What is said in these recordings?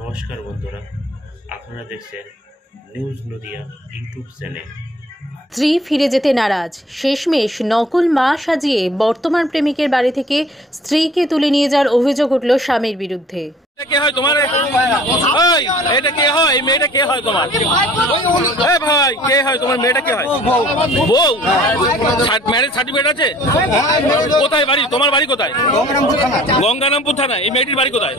নমস্কার বন্ধুরা, আপনারা দেখছেন নিউজ নদিয়া ইউটিউব চ্যানেল। স্ত্রী ফিরে যেতে নারাজ, শেষমেশ নকল মা সাজিয়ে বর্তমান প্রেমিকের বাড়ি থেকে স্ত্রীকে তুলে নিয়ে যাওয়ার অভিযোগ উঠল স্বামীর বিরুদ্ধে। কে হয় তোমার? এটা কে হয়? মেয়েটা কে হয় তোমার? ভাই কে হয় তোমার? মেয়েটা কে হয়? বউ? ম্যারেজ সার্টিফিকেট আছে? কোথায় বাড়ি? তোমার বাড়ি কোথায়? গঙ্গারামপুর থানা। এই মেয়েটির বাড়ি কোথায়?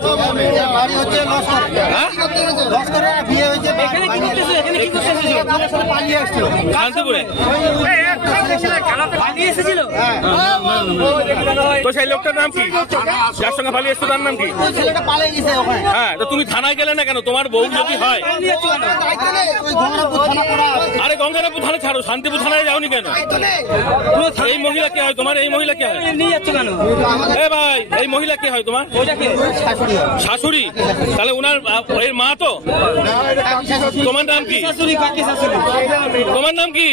শান্তিপুরে। তো সেই লোকটার নাম কি? যার সঙ্গে পালিয়ে এসছো তার নাম কি? হ্যাঁ, তো তুমি থানায় গেলে না কেন? তোমার বউ যদি হয়। আরে গঙ্গারামপুর থানা ছাড়ো, শান্তিপুর থানায় যাওনি কেন? এই মহিলা কে হয় তোমার? এই মহিলা কে হয়? এ ভাই, এই মহিলা কে হয় তোমার? শাশুড়ি? তাহলে ওনার এর মা তো? তোমার নাম কি? তোমার নাম কি?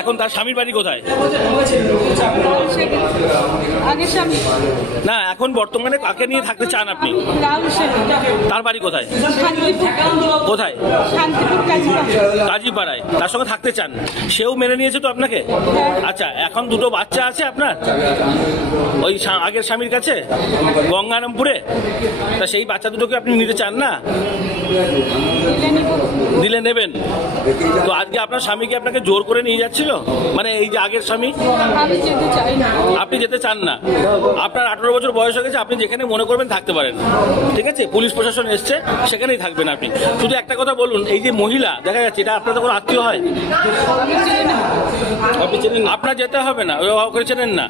এখন তার স্বামীর বাড়ি কোথায়? না, এখন বর্তমানে কাকে নিয়ে থাকতে চান আপনি? তার বাড়ি কোথায়? কোথায়? কাজীপাড়ায়। তার সঙ্গে থাকতে চান? সেও মেনে নিয়েছে তো আপনাকে? আচ্ছা, এখন দুটো বাচ্চা আছে আপনার ওই আগের স্বামীর কাছে গঙ্গারামপুরে। তা সেই বাচ্চা দুটোকে আপনি নিতে চান না? দিলে নেবেন তো? আজকে আপনার স্বামীকে আপনাকে জোর করে নিয়ে যাচ্ছিল, মানে এই যে আগের স্বামী? আপনি যেতে চান না? আপনার 18 বছর বয়স হয়ে গেছে, আপনি যেখানে মনে করবেন থাকতে পারেন, ঠিক আছে? পুলিশ প্রশাসন এসছে, সেখানেই থাকবেন আপনি। শুধু একটা কথা বলুন, এই যে মহিলা দেখা যাচ্ছে, এটা আপনাদের কোনো আত্মীয় হয়? আপনার যেতে হবে না, ওকে চেনেন না?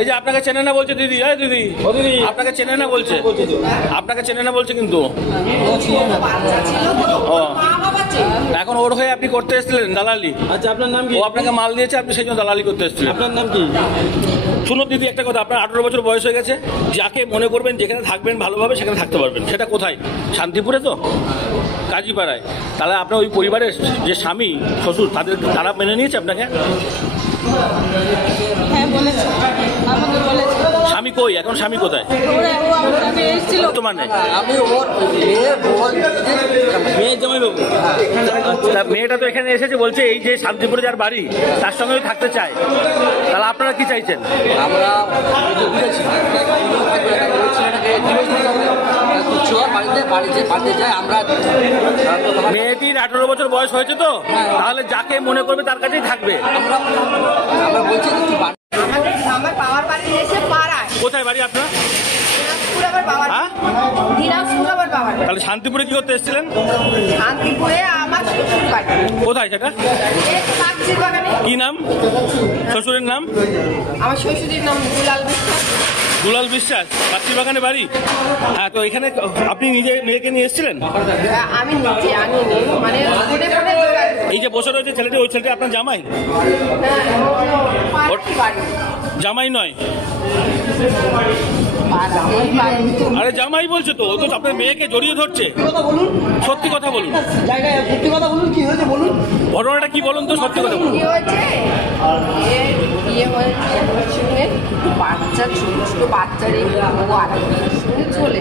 এই যে আপনাকে চেনে না বলছে দিদি। এই দিদি, আপনাকে চেনে না বলছে, আপনাকে চেনে না বলছে কিন্তু। এখন ওর হয়ে আপনি করতে এসেছিলেন দালালি? আচ্ছা, আপনার নাম কি? ও আপনাকে মাল দিয়েছে, আপনি সেই জন্য দালালি করতে এসেছিলেন। আপনার নাম কি? শুনুন দিদি, একটা কথা, আপনার 18 বছর বয়স হয়ে গেছে, যাকে মনে করবেন যেখানে থাকবেন ভালোভাবে সেখানে থাকতে পারবেন। সেটা কোথায়? শান্তিপুরে তো? কাজীপাড়ায়। তাহলে আপনার ওই পরিবারের যে স্বামী শ্বশুর তারা মেনে নিয়েছে আপনাকে? স্বামী কই এখন? স্বামী কোথায়? মেয়েটা তো এখানে এসেছে, বলছে এই যে শান্তিপুরে যার বাড়ি তার সঙ্গে থাকতে চায়। তাহলে আপনারা কি চাইছেন? মেয়েটির 18 বছর বয়স হয়েছে তো, তাহলে যাকে মনে করবে তার কাছেই থাকবে। কোথায় বাড়ি আপনার? তাহলে শান্তিপুরে কি করতে এসেছিলেন? কোথায় সেটা? কি নাম শ্বশুরের নাম? আমার শ্বশুরের নাম দুলাল বিশ্বাস। পাত্রী বাগানে বাড়ি। হ্যাঁ, তো এখানে আপনি নিজে মেয়েকে নিয়ে এসেছিলেন? আমি নিজে আনিনি, মানে এই যে বসে রয়েছে ছেলেটি, ওই ছেলেটি আপনার জামাই? জামাই নয়? আরে জামাই বলছে তো, ও তো আপনার মেয়েকে জড়িয়ে ধরছে। সত্যি কথা বলুন, ঘটনাটা কি বলুন তো, সত্যি কথা বলুন। বাচ্চা ছোট ছোট বাচ্চারে চলে